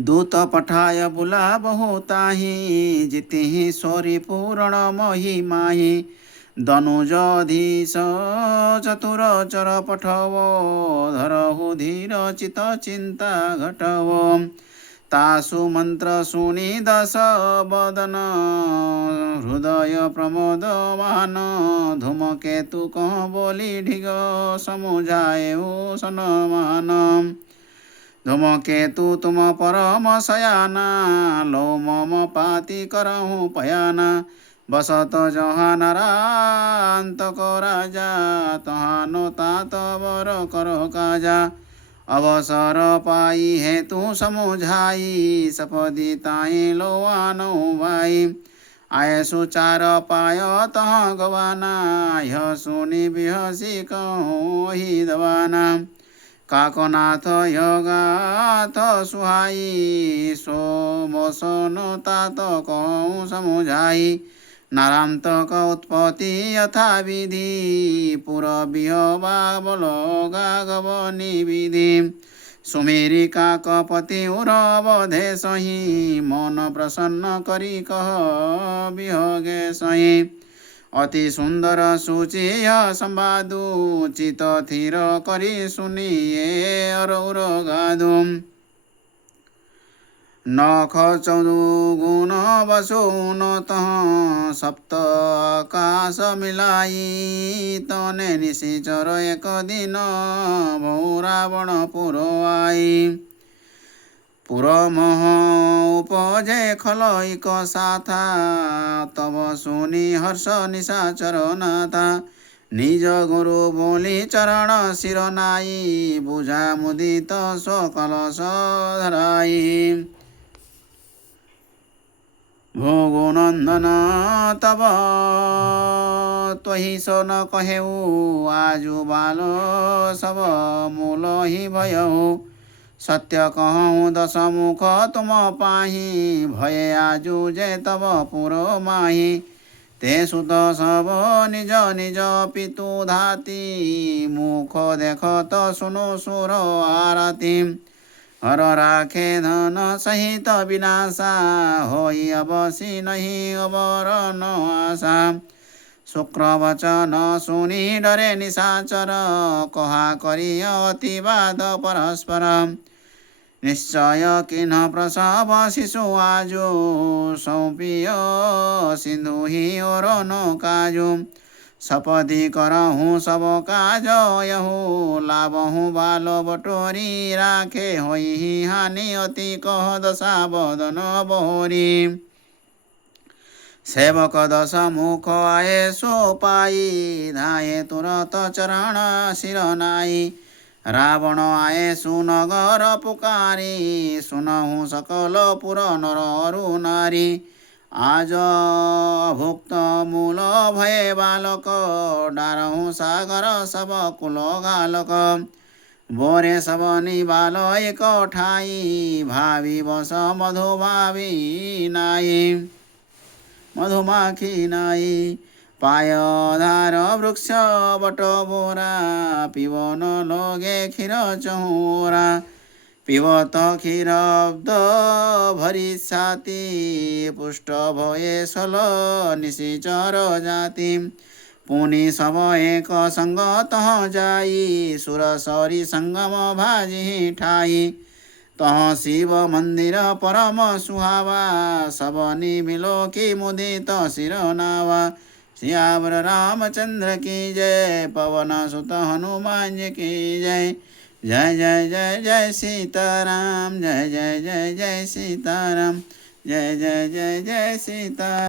दूत पठाय बुलाबहु ताहि, जितिहि सौरि पूरण महिमाहि। दनुजधीश चतुर चर पठवो, धरहु धीर चित चिंता घटवो। तासु मंत्र सुनि दस बदन, हृदय प्रमोद मान। धूमकेतु कह बोली ढिग, समुझाएउ सनमान। धूमकेतु तुम परम सयाना, लो मम पाति करहु पयाना। बसत जहाँ नरांतक राजा, तहाँ नो तात बर करो काजा। अवसर पाई हेतु समुझाई, सपदि ताहि लो आनौ भाई। आय सुचार पाय तह गवाना, यह सुनि बिहसी कहूँ ही दवाना। काकनाथ यगाथ सुहाई, सो मोसन तात कहूँ समुझाई। नारांतक उत्पत्ति यथा विधि, पुर बिहवा बल गागवनि विधि। सुमेरी काकपति उरवधे सही, मन प्रसन्न करी कह बिहगे सही। अति सुंदर सूचिय संवादु, चित थिर करी सुनिए अरौर गादु। नख चौगुण बसो न तह, सप्त आकाश मिलाई। तने निशिचर एक दिन, भौ रावण पुर आई। पुर मोह उपजे खलैक साथा, तब सुनि हर्ष निशाचर नाथा। निज गुरु बोली चरण शिर नाई, बुझा मुदित सकल धराई। भोगोनंदन तब त्वहि सो न कहेऊ, आजु बाल सब मूल ही भयऊ। सत्य कहूँ दस मुख तुम पाही, भये आजु जे तब पुर माही। ते सुत सब निज निज पितु धाती, मुख देखत सुनो सुर आरती। हर राखे धन सहित विनाशा, होई अवसी नहीं अवर न आशा। शुक्र वचन सुनि डरे निशाचर, कहा करी अतिवाद परस्पर। निश्चय किन्ह प्रसव शिशु आजु, सौंपिय सिंधु ही और न काजु। सपदि करहूँ सब काज यहू, लाभहूँ बाल बटोरी। राखे होई हानि अति कह दशा बदन बहोरी। सेवक दस मुख आए सो पाई, धाये तुरत चरण शिर नाई। रावण आए सुनगर पुकारी, सुनहु सकल पुर नर अरु नारी। आज भुक्त मूल भये बालक, डारहु सागर सब कुल गालक। बोरे सब निबाल एक ठाई, भावी बस मधु भावी नाई। मधुमाखी नाई पाय धार वृक्ष बट बोरा, पिब न लोगे क्षीर चहुरा। पिबत क्षीरब्द भरी छाती, पुष्ट भये सल निशिचर जाति। पुनि सब एक संग तह जाई, सुर सरी संगम भाजी ठाई। तह शिव मंदिर परम सुहावा, सब निमिलो की मुदित शिर नावा। सियावर रामचंद्र की जय, पवन सुत हनुमान जी की जय। जय जय जय जय सीताराम, जय जय जय जय सीताराम, जय जय जय जय सीता।